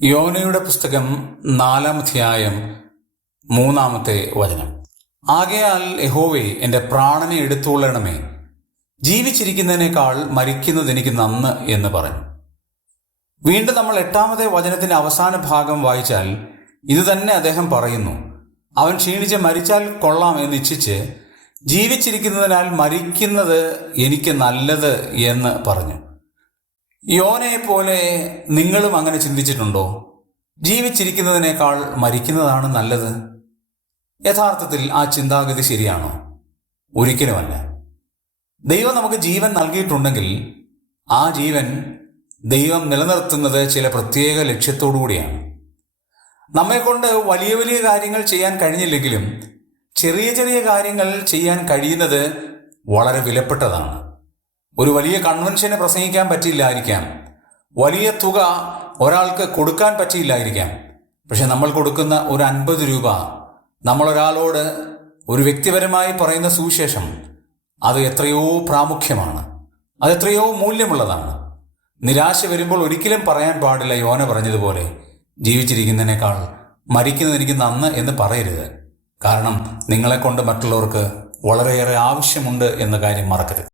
യോനയുടെ പുസ്തകം 4-ാം അധ്യായം 3-ാമത്തെ വചനം. ആകയാൽ യഹോവേ, എൻ്റെ പ്രാണനെ എടുത്തുകൊള്ളണമേ, ജീവിച്ചിരിക്കുന്നതിനേക്കാൾ മരിക്കുന്നത് എനിക്ക് നന്ന് എന്ന് പറഞ്ഞു. വീണ്ടും നമ്മൾ 8-ാമത്തെ വചനത്തിന്റെ അവസാന ഭാഗം വായിച്ചാൽ ഇത് തന്നെ അദ്ദേഹം പറയുന്നു. അവൻ ക്ഷീണിച്ച് മരിച്ചാൽ കൊള്ളാം എന്നിച്ഛിച്ച് ജീവിച്ചിരിക്കുന്നതിനാൽ മരിക്കുന്നത് എനിക്ക് നല്ലത് എന്ന് പറഞ്ഞു. യോനയെ പോലെ നിങ്ങളും അങ്ങനെ ചിന്തിച്ചിട്ടുണ്ടോ? ജീവിച്ചിരിക്കുന്നതിനേക്കാൾ മരിക്കുന്നതാണ് നല്ലത്. യഥാർത്ഥത്തിൽ ആ ചിന്താഗതി ശരിയാണോ? ഒരിക്കലുമല്ല. ദൈവം നമുക്ക് ജീവൻ നൽകിയിട്ടുണ്ടെങ്കിൽ ആ ജീവൻ ദൈവം നിലനിർത്തുന്നത് ചില പ്രത്യേക ലക്ഷ്യത്തോടു കൂടിയാണ്. നമ്മെക്കൊണ്ട് വലിയ വലിയ കാര്യങ്ങൾ ചെയ്യാൻ കഴിഞ്ഞില്ലെങ്കിലും ചെറിയ ചെറിയ കാര്യങ്ങൾ ചെയ്യാൻ കഴിയുന്നത് വളരെ വിലപ്പെട്ടതാണ്. ഒരു വലിയ കൺവെൻഷന് പ്രസംഗിക്കാൻ പറ്റിയില്ലായിരിക്കാം, വലിയ തുക ഒരാൾക്ക് കൊടുക്കാൻ പറ്റിയില്ലായിരിക്കാം. പക്ഷെ നമ്മൾ കൊടുക്കുന്ന ഒരു 50 രൂപ, നമ്മളൊരാളോട് ഒരു വ്യക്തിപരമായി പറയുന്ന സുവിശേഷം, അത് എത്രയോ പ്രാമുഖ്യമാണ്, അതെത്രയോ മൂല്യമുള്ളതാണ്. നിരാശ വരുമ്പോൾ ഒരിക്കലും പറയാൻ പാടില്ല യോന പറഞ്ഞതുപോലെ, ജീവിച്ചിരിക്കുന്നതിനേക്കാൾ മരിക്കുന്നത് എനിക്ക് നന്ന് എന്ന് പറയരുത്. കാരണം നിങ്ങളെക്കൊണ്ട് മറ്റുള്ളവർക്ക് വളരെയേറെ ആവശ്യമുണ്ട് എന്ന കാര്യം മറക്കരുത്.